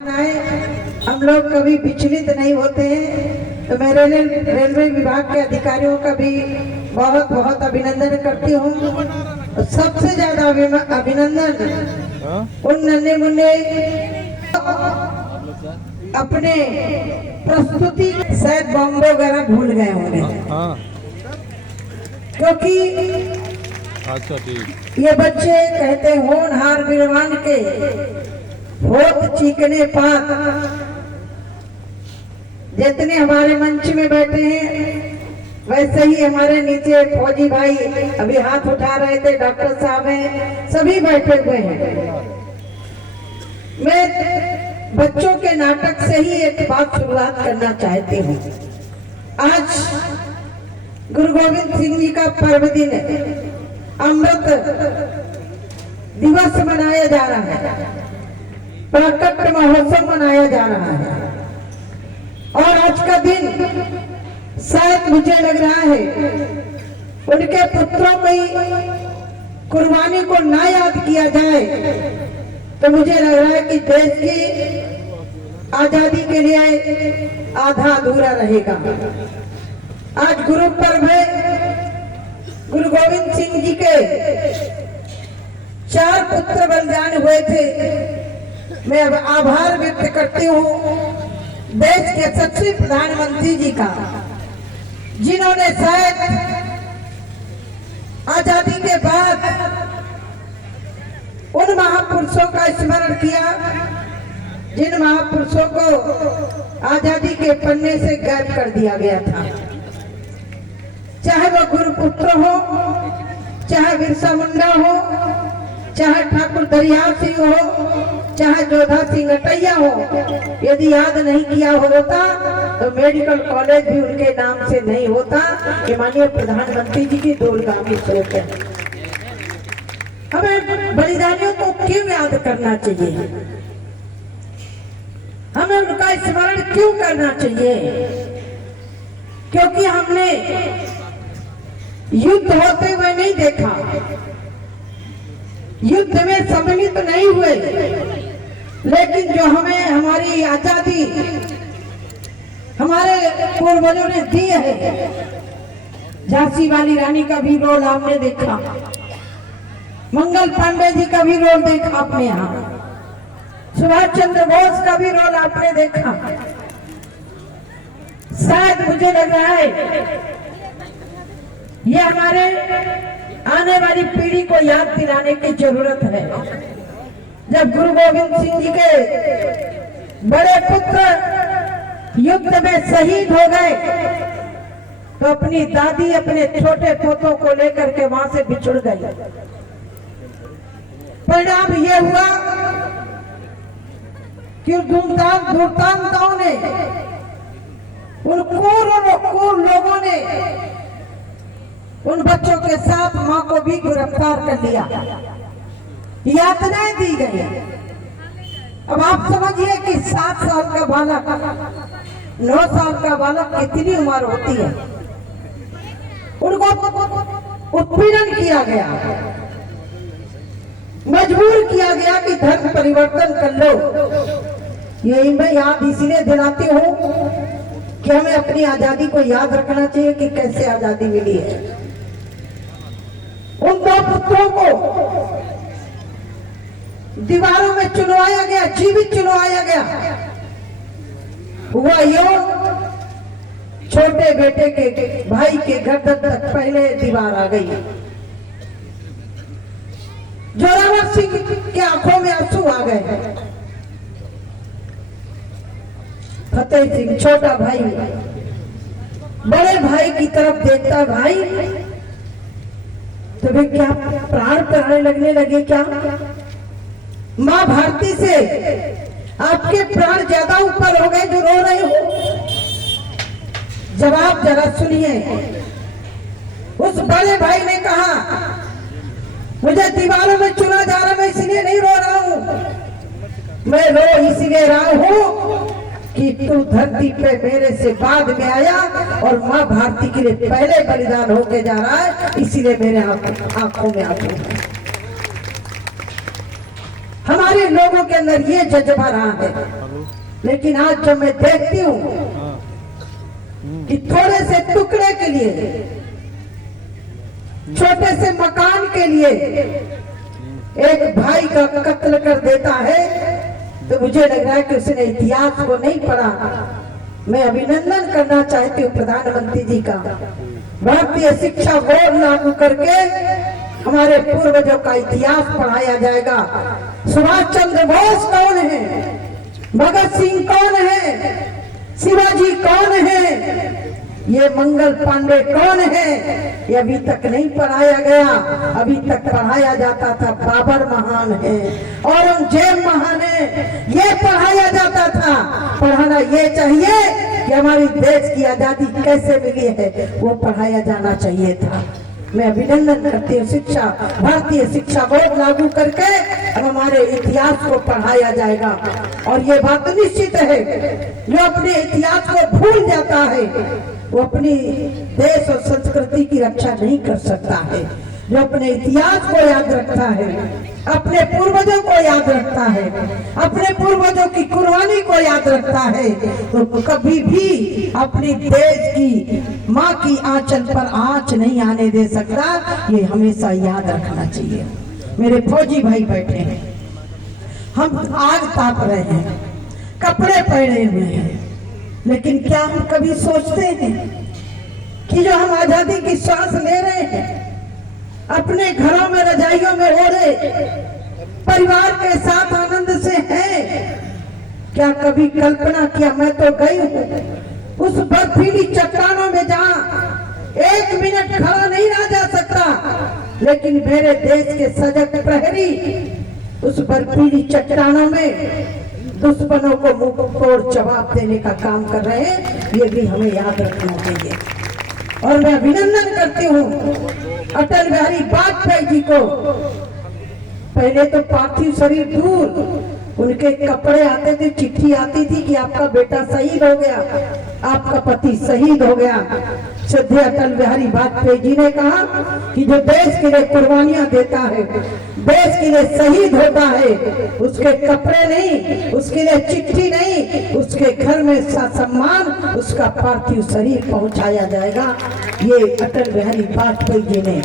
हम लोग कभी विचलित नहीं होते हैं। तो मैं रेलवे विभाग के अधिकारियों का भी बहुत बहुत अभिनंदन करती हूँ। सबसे ज्यादा अभिनंदन उन नन्हे मुन्ने अपने प्रस्तुति शायद बॉम्बे वगैरह भूल गए होंगे, क्योंकि अच्छा ठीक। ये बच्चे कहते होनहार वीरवान के होत चीकने पात। जितने हमारे मंच में बैठे हैं वैसे ही हमारे नीचे फौजी भाई अभी हाथ उठा रहे थे, डॉक्टर साहब हैं, सभी बैठे हुए हैं। मैं बच्चों के नाटक से ही एक बात शुरुआत करना चाहती हूँ। आज गुरु गोविंद सिंह जी का पर्व दिन है, अमृत दिवस मनाया जा रहा है, प्राकट्य महोत्सव मनाया जा रहा है। और आज का दिन शायद मुझे लग रहा है उनके पुत्रों की कुर्बानी को ना याद किया जाए तो मुझे लग रहा है कि देश की आजादी के लिए आधा अधूरा रहेगा। आज गुरु पर्व है। गुरु गोविंद सिंह जी के 4 पुत्र बलिदान हुए थे। मैं अब आभार व्यक्त करती हूँ देश के यशस्वी प्रधानमंत्री जी का, जिन्होंने शायद आजादी के बाद उन महापुरुषों का स्मरण किया जिन महापुरुषों को आजादी के पन्ने से गायब कर दिया गया था। चाहे वो गुरुपुत्र हो, चाहे बिरसा मुंडा हो, चाहे ठाकुर दरिया सिंह हो, चाहे जोधा सिंह अटैया हो। यदि याद नहीं किया होता तो मेडिकल कॉलेज भी उनके नाम से नहीं होता। कि माननीय प्रधानमंत्री जी की दूरगामी सोच है। हमें बलिदानियों को क्यों याद करना चाहिए, हमें उनका स्मरण क्यों करना चाहिए? क्योंकि हमने युद्ध होते हुए नहीं देखा, युद्ध में सम्मिलित तो नहीं हुए, लेकिन जो हमें हमारी आजादी हमारे पूर्वजों ने दी है। झांसी वाली रानी का भी रोल आपने देखा, मंगल पांडे जी का भी रोल देखा आपने, यहाँ सुभाष चंद्र बोस का भी रोल आपने देखा। शायद मुझे लग रहा है ये हमारे आने वाली पीढ़ी को याद दिलाने की जरूरत है। जब गुरु गोविंद सिंह जी के बड़े पुत्र युद्ध में शहीद हो गए तो अपनी दादी अपने छोटे पोतों को लेकर के वहां से बिछुड़ गई। परिणाम ये हुआ कि दुर्दांताओं ने, उन क्रूर लोगों ने उन बच्चों के साथ मां को भी गिरफ्तार कर लिया, यातनाएं दी गई। अब आप समझिए कि 7 साल का बालक, 9 साल का बालक कितनी उम्र होती है। उनको उत्पीड़न किया गया, मजबूर किया गया कि धर्म परिवर्तन कर लो। यही मैं याद इसलिए दिलाती हूँ कि हमें अपनी आजादी को याद रखना चाहिए कि कैसे आजादी मिली है। उन 2 पुत्रों को दीवारों में चुनवाया गया, जीवित चुनवाया गया। हुआ यूं, छोटे बेटे के भाई के गर्दन तक पहले दीवार आ गई। जोरावर सिंह की आंखों में आंसू आ गए। फतेह सिंह छोटा भाई बड़े भाई की तरफ देखता, भाई तुम्हें क्या प्राण प्राण लगने लगे क्या? माँ भारती से आपके प्राण ज्यादा ऊपर हो गए जो रो रहे हो? जवाब जरा सुनिए। उस बड़े भाई ने कहा, मुझे दीवारों में चुना जा रहा, मैं इसलिए नहीं रो रहा हूं, मैं रो इसलिए रहा हूं कि तू धरती पे मेरे से बाद में आया और माँ भारती के लिए पहले बलिदान होके जा रहा है, इसीलिए मेरे आंखों में आंसू है। हमारे हमारे लोगों के अंदर ये जज्बा रहा है। लेकिन आज जब मैं देखती हूँ कि थोड़े से टुकड़े के लिए, छोटे से मकान के लिए एक भाई का कत्ल कर देता है, तो मुझे लग रहा है कि उसने इतिहास को नहीं पढ़ा। मैं अभिनंदन करना चाहती हूँ प्रधानमंत्री जी का। भारतीय शिक्षा बोर्ड लागू करके हमारे पूर्वजों का इतिहास पढ़ाया जाएगा। सुभाष चंद्र बोस कौन है, भगत सिंह कौन है, शिवाजी कौन है, ये मंगल पांडे कौन है, ये अभी तक नहीं पढ़ाया गया। अभी तक पढ़ाया जाता था बाबर महान है, औरंगजेब महान है, ये पढ़ाया जाता था। पढ़ाना ये चाहिए कि हमारी देश की आजादी कैसे मिली है, वो पढ़ाया जाना चाहिए था। मैं अभिनंदन करती हूँ शिक्षा, भारतीय शिक्षा बोर्ड लागू करके हमारे इतिहास को पढ़ाया जाएगा। और ये बात निश्चित है, जो अपने इतिहास को भूल जाता है वो अपनी देश और संस्कृति की रक्षा नहीं कर सकता है। जो अपने इतिहास को याद रखता है, अपने पूर्वजों को याद रखता है, अपने पूर्वजों की कुर्बानी को याद रखता है, तो कभी भी अपनी देश की माँ की आंचल पर आंच नहीं आने दे सकता। ये हमेशा याद रखना चाहिए। मेरे फौजी भाई बैठे हैं, हम आग ताप रहे हैं, कपड़े पहने हुए हैं, लेकिन क्या हम कभी सोचते हैं कि जो हम आजादी की सांस ले रहे हैं, अपने घरों में रजाइयों में ओढ़े परिवार के साथ आनंद से हैं, क्या कभी कल्पना किया? मैं तो गई हूँ उस बर्फीली चट्टानों में जहाँ 1 मिनट खड़ा नहीं रहा जा सकता, लेकिन मेरे देश के सजग प्रहरी उस बर्फीली चट्टानों में दुश्मनों को मुंह तोड़ जवाब देने का काम कर रहे हैं। ये भी हमें याद रखना चाहिए। और मैं अभिनंदन करती हूँ अटल बिहारी वाजपेयी जी को। पहले तो पार्थिव शरीर दूर, उनके कपड़े आते थे, चिट्ठी आती थी कि आपका बेटा शहीद हो गया, आपका पति शहीद हो गया। श्रद्धेय अटल बिहारी वाजपेयी जी ने कहा कि जो देश के लिए कुर्बानियां देता है, देश के लिए शहीद होता है, उसके कपड़े नहीं, उसके लिए चिट्ठी नहीं, उसके घर में सम्मान, उसका पार्थिव शरीर पहुंचाया जाएगा। ये अटल बिहारी वाजपेयी जी ने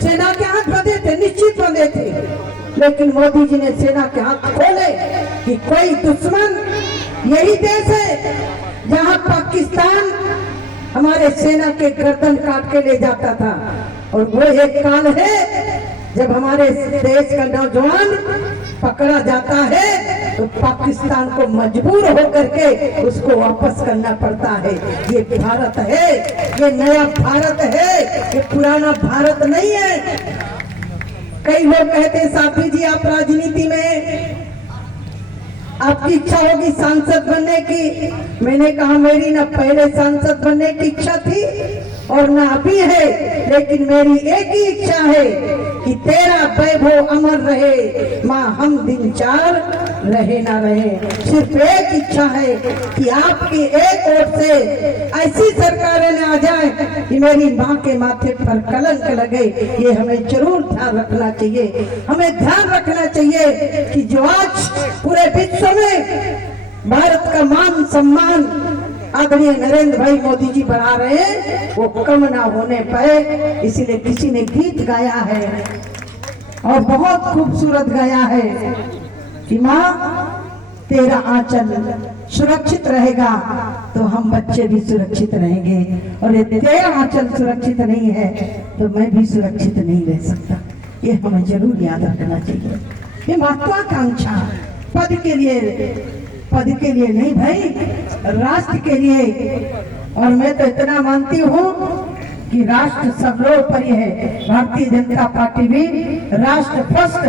सेना के हाथ बंधे थे, निश्चित बंधे थे, लेकिन मोदी जी ने सेना के हाथ खोले कि कोई दुश्मन, यही देश है जहां पाकिस्तान हमारे सेना के गर्दन काट के ले जाता था। और वो एक काल है जब हमारे देश का नौजवान पकड़ा जाता है तो पाकिस्तान को मजबूर होकर के उसको वापस करना पड़ता है। ये भारत है, ये नया भारत है, ये पुराना भारत नहीं है। कई लोग कहते हैं साथी जी आप राजनीति में, आपकी इच्छा होगी सांसद बनने की। मैंने कहा मेरी ना पहले सांसद बनने की इच्छा थी और ना अभी है, लेकिन मेरी एक ही इच्छा है कि तेरा वैभव अमर रहे, माँ हम दिन चार रहे ना रहे। सिर्फ एक इच्छा है कि आपकी एक ओर से ऐसी सरकारें न आ जाए कि मेरी माँ के माथे पर कलंक लगे। ये हमें जरूर ध्यान रखना चाहिए। हमें ध्यान रखना चाहिए कि जो आज पूरे विश्व में भारत का मान सम्मान आदरणीय नरेंद्र भाई मोदी जी बढ़ा रहे हैं, वो कम ना होने पाए, इसीलिए किसी ने गीत गाया है और बहुत खूबसूरत गाया है कि माँ तेरा आंचल सुरक्षित रहेगा तो हम बच्चे भी सुरक्षित रहेंगे, और यदि तेरा आंचल सुरक्षित नहीं है तो मैं भी सुरक्षित नहीं रह सकता। ये हमें जरूर याद रखना चाहिए। ये महत्वाकांक्षा पद के लिए नहीं भाई, राष्ट्र के लिए। और मैं तो इतना मानती हूँ कि राष्ट्र सर्वोपरि है। भारतीय जनता पार्टी भी राष्ट्र फर्स्ट,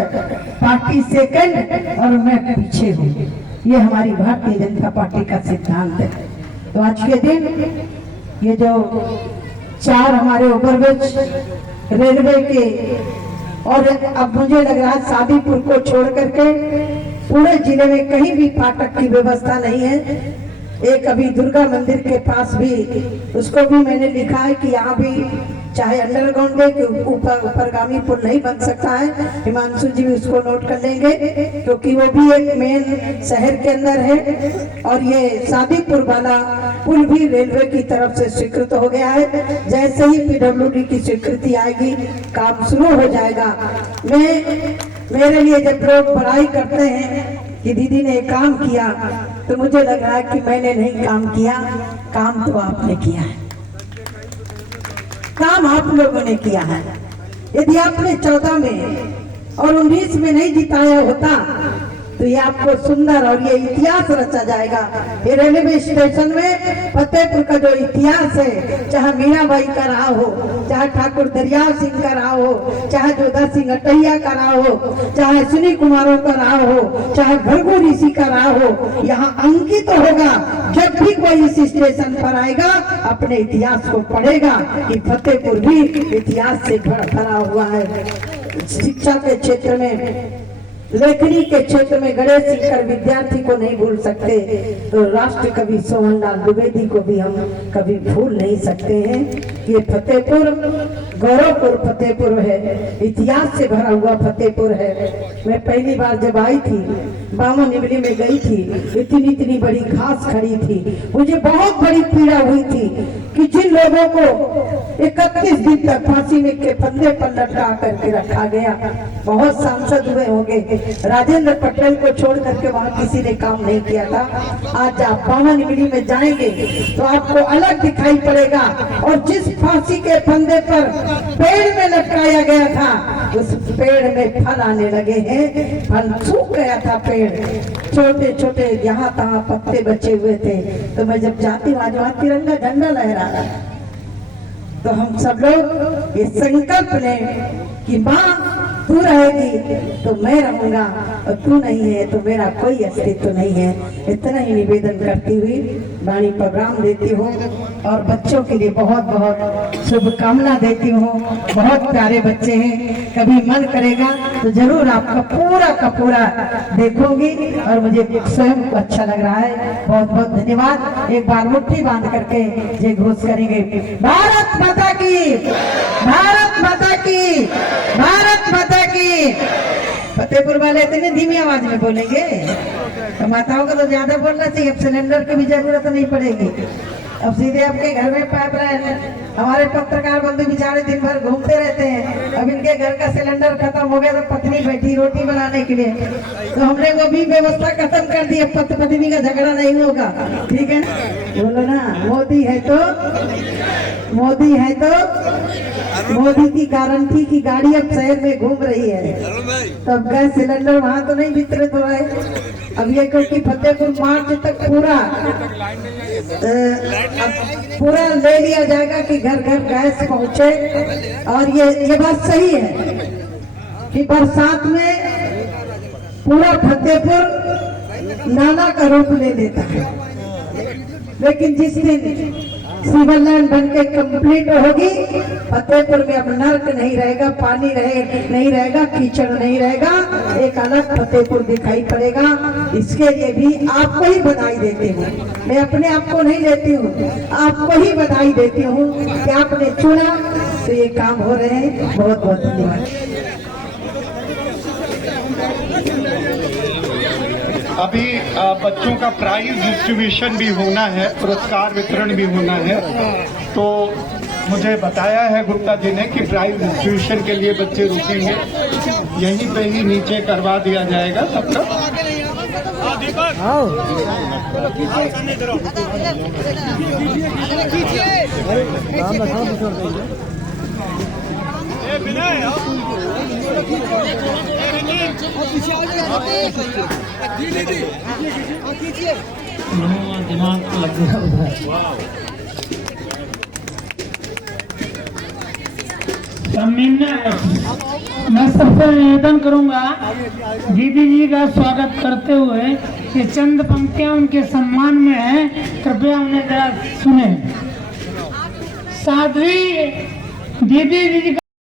पार्टी सेकंड और मैं पीछे हूँ। ये हमारी भारतीय जनता पार्टी का सिद्धांत है। तो आज के दिन ये जो 4 हमारे ओवरब्रिज रेलवे के, और अब मुझे लग रहा है शादीपुर को छोड़ करके पूरे जिले में कहीं भी फाटक की व्यवस्था नहीं है। एक अभी दुर्गा मंदिर के पास भी, उसको भी मैंने लिखा है कि यहाँ भी चाहे अंडरग्राउंड के ऊपरगामी पुल नहीं बन सकता है। हिमांशु जी भी उसको नोट कर लेंगे, क्योंकि वो भी एक मेन शहर के अंदर है। और ये शादीपुर वाला पुल भी रेलवे की तरफ से स्वीकृत हो गया है। जैसे ही पीडब्ल्यूडी की स्वीकृति आएगी काम शुरू हो जाएगा। मेरे लिए जब लोग बड़ाई करते हैं कि दीदी ने काम किया, तो मुझे लग रहा है कि मैंने नहीं काम किया, काम तो आपने किया है, काम आप लोगों ने किया है। यदि आपने 14 में और 19 में नहीं जिताया होता तो ये आपको सुंदर और ये इतिहास रचा जाएगा। ये रेलवे स्टेशन में फतेहपुर का जो इतिहास है, चाहे मीराबाई का रहा हो, चाहे ठाकुर दरियाव सिंह का रहा हो, चाहे जोधा सिंह अटैया का रहा हो, चाहे सुनी कुमारों का रहा हो, चाहे भृगु ऋषि का रहा हो, यहाँ अंकित होगा। जब भी कोई इस स्टेशन पर आएगा अपने इतिहास को पढ़ेगा कि फतेहपुर भी इतिहास से भरा हुआ है। शिक्षा के क्षेत्र में, लेखनी के क्षेत्र में गणेश सिंह विद्यार्थी को नहीं भूल सकते, तो राष्ट्र कवि सोहनलाल द्विवेदी को भी हम कभी भूल नहीं सकते हैं। ये फतेहपुर गौरवपुर फतेहपुर है, इतिहास से भरा हुआ फतेहपुर है। मैं पहली बार जब आई थी, बामन इमली में गई थी, इतनी बड़ी घास खड़ी थी। मुझे बहुत बड़ी पीड़ा हुई थी कि जिन लोगों को 31 दिन तक फांसी में के फंदे पर लटका करके रखा गया, बहुत सांसद हुए होंगे, राजेंद्र पटेल को छोड़ करके वहाँ किसी ने काम नहीं किया था। आज आप बामन इमली में जाएंगे तो आपको अलग दिखाई पड़ेगा। और जिस फांसी के फंदे पर पेड़ में लटकाया गया था, उस पेड़ में फल आने लगे हैं। फल सूख गया था पेड़, छोटे छोटे यहाँ तहाँ पत्ते बचे हुए थे। तो मैं जब जाती वहाँ तिरंगा झंडा लहरा रहा, तो हम सब लोग ये संकल्प लें कि माँ तू रहेगी तो मैं रहूंगा, और तू नहीं है तो मेरा कोई अस्तित्व नहीं है। इतना ही निवेदन करती हुई वाणी प्रोग्राम देती हूँ और बच्चों के लिए बहुत बहुत शुभकामना देती हूँ। बहुत प्यारे बच्चे हैं, कभी मन करेगा तो जरूर आपका पूरा का पूरा देखूंगी और मुझे स्वयं को अच्छा लग रहा है। बहुत बहुत धन्यवाद। एक बार मुट्ठी बांध करके जय घोष करेंगे। भारत माता की, भारत माता की, भारत माता की। फतेहपुर वाले इतनी धीमी आवाज में बोलेंगे तो माताओं को तो ज्यादा बोलना चाहिए। अब सिलेंडर की भी जरूरत नहीं पड़ेगी, अब सीधे आपके घर में पाइपलाइन। हमारे पत्रकार बंधु बेचारे दिन भर घूमते रहते हैं, अब इनके घर का सिलेंडर खत्म हो गया तो पत्नी बैठी रोटी बनाने के लिए, तो हमने वो भी व्यवस्था खत्म कर दी। अब पत्नी का झगड़ा नहीं होगा, ठीक है ना? बोलो ना, मोदी है तो, मोदी है तो, मोदी की गारंटी की गाड़ी अब शहर में घूम रही है। तब गैस सिलेंडर वहां तो नहीं वितरित हो रहे। अब ये क्योंकि फतेहपुर मार्च तक पूरा ले लिया जाएगा कि घर घर गैस पहुंचे। और ये बात सही है कि बरसात में पूरा फतेहपुर नाला का रूप ले लेता है, लेकिन जिस दिन सिविल लाइन बन के कम्प्लीट होगी, फतेहपुर में अब नर्क नहीं रहेगा, पानी नहीं रहेगा, कीचड़ नहीं रहेगा, एक अलग फतेहपुर दिखाई पड़ेगा। इसके लिए भी आपको ही बधाई देती हूँ। मैं अपने आप को नहीं लेती हूँ, आपको ही बधाई देती हूँ कि आपने चुना तो ये काम हो रहे हैं। बहुत बहुत धन्यवाद। अभी बच्चों का प्राइज डिस्ट्रीब्यूशन भी होना है, पुरस्कार वितरण भी होना है। तो मुझे बताया है गुप्ता जी ने कि प्राइज डिस्ट्रीब्यूशन के लिए बच्चे रुकेंगे, यहीं पे ही नीचे करवा दिया जाएगा सबका। दिमाग लग गया उधर। मैं सबसे निवेदन करूंगा दीदी जी का स्वागत करते हुए ये चंद पंक्तियां उनके सम्मान में है, कृपया उन्हें जरा सुने। साध्वी दीदी जी